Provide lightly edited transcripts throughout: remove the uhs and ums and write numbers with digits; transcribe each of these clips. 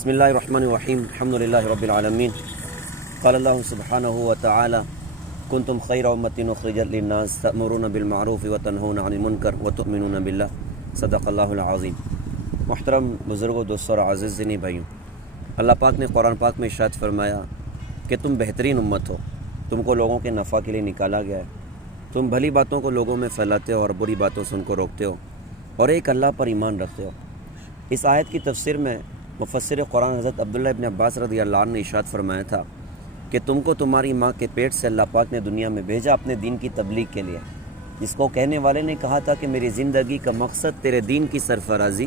بسم اللہ الرحمن الرحیم الحمد للہ رب العالمین قال اللہ سبحانہ وتعالی کنتم خیر امۃ اخرجت للناس تأمرون بالمعروف وتنہون عن المنکر وتؤمنون باللہ صدق اللہ العظیم۔ محترم بزرگوں، دوستوں اور عزیز دینی بھائیوں، اللہ پاک نے قرآن پاک میں ارشاد فرمایا کہ تم بہترین امت ہو، تم کو لوگوں کے نفع کے لیے نکالا گیا ہے، تم بھلی باتوں کو لوگوں میں پھیلاتے ہو اور بری باتوں سے ان کو روکتے ہو اور ایک اللہ پر ایمان رکھتے ہو۔ اس آیت کی تفسیر میں مفسر قرآن حضرت عبداللہ ابن عباس رضی اللہ عنہ نے ارشاد فرمایا تھا کہ تم کو تمہاری ماں کے پیٹ سے اللہ پاک نے دنیا میں بھیجا اپنے دین کی تبلیغ کے لیے، جس کو کہنے والے نے کہا تھا کہ میری زندگی کا مقصد تیرے دین کی سرفرازی،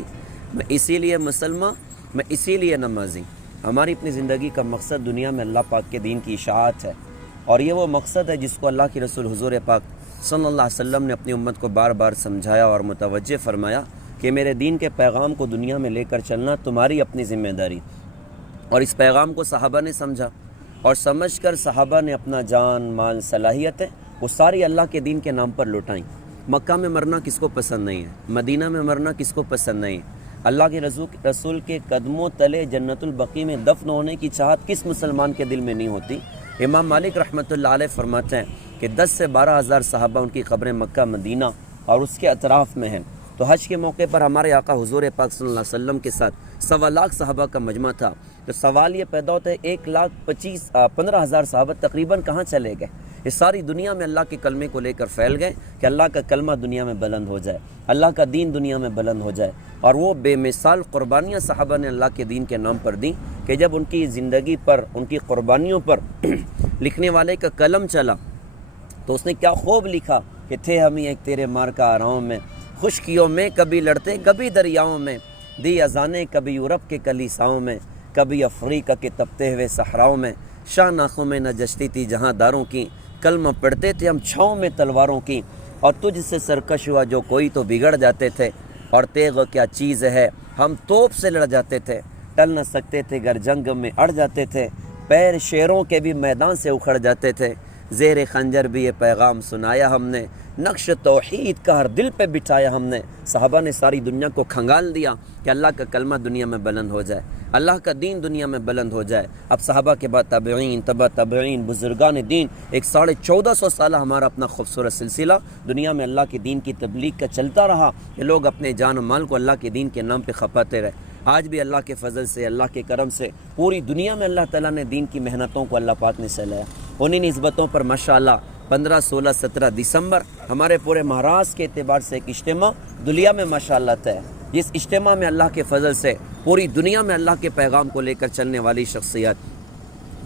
میں اسی لیے مسلمان، میں اسی لیے نمازی۔ ہماری اپنی زندگی کا مقصد دنیا میں اللہ پاک کے دین کی اشاعت ہے، اور یہ وہ مقصد ہے جس کو اللہ کی رسول حضور پاک صلی اللہ علیہ وسلم نے اپنی امت کو بار بار سمجھایا اور متوجہ فرمایا کہ میرے دین کے پیغام کو دنیا میں لے کر چلنا تمہاری اپنی ذمہ داری۔ اور اس پیغام کو صحابہ نے سمجھا، اور سمجھ کر صحابہ نے اپنا جان، مال، صلاحیتیں وہ ساری اللہ کے دین کے نام پر لوٹائیں۔ مکہ میں مرنا کس کو پسند نہیں ہے، مدینہ میں مرنا کس کو پسند نہیں ہے، اللہ کے رسول کے قدموں تلے جنت البقیع میں دفن ہونے کی چاہت کس مسلمان کے دل میں نہیں ہوتی۔ امام مالک رحمۃ اللہ علیہ فرماتے ہیں کہ 10 سے 12 ہزار صحابہ ان کی قبریں مکہ، مدینہ اور اس کے اطراف میں ہیں۔ تو حج کے موقع پر ہمارے آقا حضور پاک صلی اللہ علیہ وسلم کے ساتھ 1.25 لاکھ صحابہ کا مجمع تھا۔ تو سوال یہ پیدا ہوتا ہے 1,15,000 صحابہ تقریباً کہاں چلے گئے؟ اس ساری دنیا میں اللہ کے کلمے کو لے کر پھیل گئے کہ اللہ کا کلمہ دنیا میں بلند ہو جائے، اللہ کا دین دنیا میں بلند ہو جائے۔ اور وہ بے مثال قربانیاں صحابہ نے اللہ کے دین کے نام پر دیں کہ جب ان کی زندگی پر، ان کی قربانیوں پر لکھنے والے کا قلم چلا تو اس نے کیا خوب لکھا کہ تھے ہم ایک تیرے مار کا آراؤں میں، خشکیوں میں کبھی لڑتے کبھی دریاؤں میں، دی اذانیں کبھی یورپ کے کلیساؤں میں، کبھی افریقہ کے تپتے ہوئے صحراؤں میں، شاہ ناخوں میں نجشتی تھی جہاں داروں کی، کلمہ پڑھتے تھے ہم چھاؤں میں تلواروں کی، اور تجھ سے سرکش ہوا جو کوئی تو بگڑ جاتے تھے، اور تیغ کیا چیز ہے ہم توپ سے لڑ جاتے تھے، ٹل نہ سکتے تھے گر جنگ میں اڑ جاتے تھے، پیر شیروں کے بھی میدان سے اکھڑ جاتے تھے، زیر خنجر بھی یہ پیغام سنایا ہم نے، نقش توحید کا ہر دل پہ بٹھایا ہم نے۔ صحابہ نے ساری دنیا کو کھنگال دیا کہ اللہ کا کلمہ دنیا میں بلند ہو جائے، اللہ کا دین دنیا میں بلند ہو جائے۔ اب صحابہ کے بعد تابعین، تبع تابعین، بزرگان دین، ایک 1450 سالہ ہمارا اپنا خوبصورت سلسلہ دنیا میں اللہ کے دین کی تبلیغ کا چلتا رہا کہ لوگ اپنے جان و مال کو اللہ کے دین کے نام پہ کھپاتے رہے۔ آج بھی اللہ کے فضل سے، اللہ کے کرم سے پوری دنیا میں اللہ تعالیٰ نے دین کی محنتوں کو اللہ پاک نے سہلایا۔ انہی نسبتوں پر ماشاءاللہ 15، 16، 17 دسمبر ہمارے پورے مہاراشٹر کے اعتبار سے ایک اجتماع دنیا میں ماشاءاللہ ہے۔ جس اجتماع میں اللہ کے فضل سے پوری دنیا میں اللہ کے پیغام کو لے کر چلنے والی شخصیات،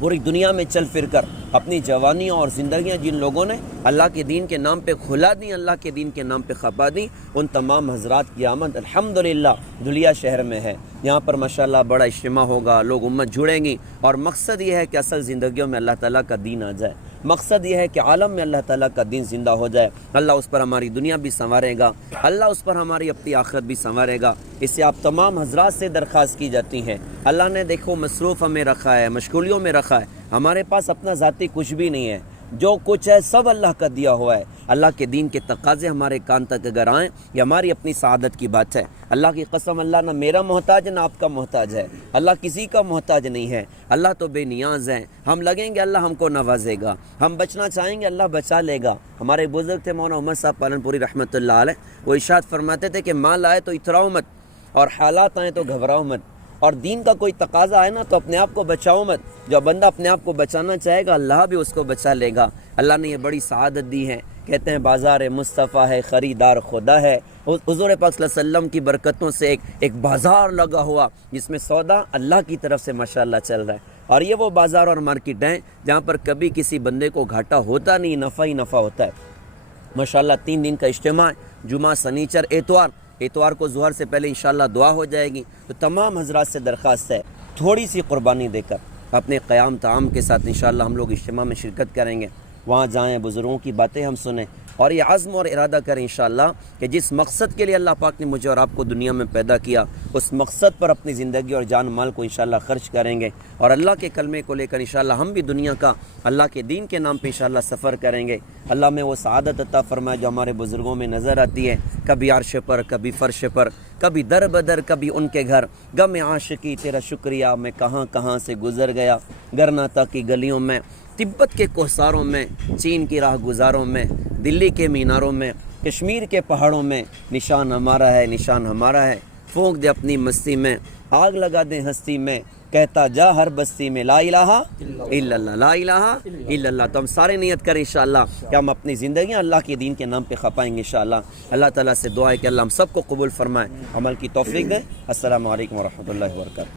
پوری دنیا میں چل پھر کر اپنی جوانیاں اور زندگیاں جن لوگوں نے اللہ کے دین کے نام پہ کھلا دیں، اللہ کے دین کے نام پہ کھپا دیں، ان تمام حضرات کی آمد الحمدللہ دھلیا شہر میں ہے۔ یہاں پر ماشاءاللہ بڑا اجتماع ہوگا، لوگ امت جڑیں گی، اور مقصد یہ ہے کہ اصل زندگیوں میں اللہ تعالیٰ کا دین آ جائے، مقصد یہ ہے کہ عالم میں اللہ تعالیٰ کا دین زندہ ہو جائے۔ اللہ اس پر ہماری دنیا بھی سنوارے گا، اللہ اس پر ہماری اپنی آخرت بھی سنوارے گا۔ اس سے آپ تمام حضرات سے درخواست کی جاتی ہیں، اللہ نے دیکھو مصروف ہمیں رکھا ہے، مشغولیوں میں رکھا ہے، ہمارے پاس اپنا ذاتی کچھ بھی نہیں ہے، جو کچھ ہے سب اللہ کا دیا ہوا ہے۔ اللہ کے دین کے تقاضے ہمارے کان تک اگر آئیں، یہ ہماری اپنی سعادت کی بات ہے۔ اللہ کی قسم، اللہ نہ میرا محتاج نہ آپ کا محتاج ہے، اللہ کسی کا محتاج نہیں ہے، اللہ تو بے نیاز ہے۔ ہم لگیں گے اللہ ہم کو نوازے گا، ہم بچنا چاہیں گے اللہ بچا لے گا۔ ہمارے بزرگ تھے مولانا عمر صاحب پالن پوری رحمۃ اللہ علیہ، وہ ارشاد فرماتے تھے کہ مال آئے تو اتراؤ مت، اور حالات آئیں تو گھبراؤ مت، اور دین کا کوئی تقاضا ہے نا تو اپنے آپ کو بچاؤ مت۔ جو بندہ اپنے آپ کو بچانا چاہے گا اللہ بھی اس کو بچا لے گا۔ اللہ نے یہ بڑی سعادت دی ہے، کہتے ہیں بازار مصطفیٰ ہے، خریدار خدا ہے۔ حضور پاک صلی اللہ علیہ وسلم کی برکتوں سے ایک بازار لگا ہوا جس میں سودا اللہ کی طرف سے ماشاءاللہ چل رہا ہے، اور یہ وہ بازار اور مارکیٹ ہیں جہاں پر کبھی کسی بندے کو گھاٹا ہوتا نہیں، نفع ہی نفع ہوتا ہے۔ ماشاءاللہ 3 دن کا اجتماع ہے، جمعہ، سنیچر، اتوار کو ظہر سے پہلے انشاءاللہ دعا ہو جائے گی۔ تو تمام حضرات سے درخواست ہے تھوڑی سی قربانی دے کر اپنے قیام تعام کے ساتھ انشاءاللہ ہم لوگ اجتماع میں شرکت کریں گے، وہاں جائیں، بزرگوں کی باتیں ہم سنیں، اور یہ عزم اور ارادہ کریں انشاءاللہ کہ جس مقصد کے لیے اللہ پاک نے مجھے اور آپ کو دنیا میں پیدا کیا اس مقصد پر اپنی زندگی اور جان مال کو انشاءاللہ خرچ کریں گے، اور اللہ کے کلمے کو لے کر انشاءاللہ ہم بھی دنیا کا اللہ کے دین کے نام پہ انشاءاللہ سفر کریں گے۔ اللہ میں وہ سعادت عطا فرمائے جو ہمارے بزرگوں میں نظر آتی ہے، کبھی عرش پر، کبھی فرش پر، کبھی در بدر، کبھی ان کے گھر۔ غم عاشقی تیرا شکریہ میں کہاں کہاں سے گزر گیا، گرناتا کی گلیوں میں، تبت کے کوہساروں میں، چین کی راہ گزاروں میں، دلی کے میناروں میں، کشمیر کے پہاڑوں میں، نشان ہمارا ہے، نشان ہمارا ہے، پھونک دے اپنی مستی میں، آگ لگا دے ہستی میں، کہتا جا ہر بستی میں لا الہ الا اللہ، لا الہ الا اللہ۔ تو ہم سارے نیت کریں انشاءاللہ کہ ہم اپنی زندگیاں اللہ کے دین کے نام پہ کھپائیں گے انشاءاللہ۔ اللہ تعالیٰ سے دعا ہے کہ اللہ ہم سب کو قبول فرمائے، عمل کی توفیق دے۔ السلام علیکم ورحمۃ اللہ وبرکاتہ۔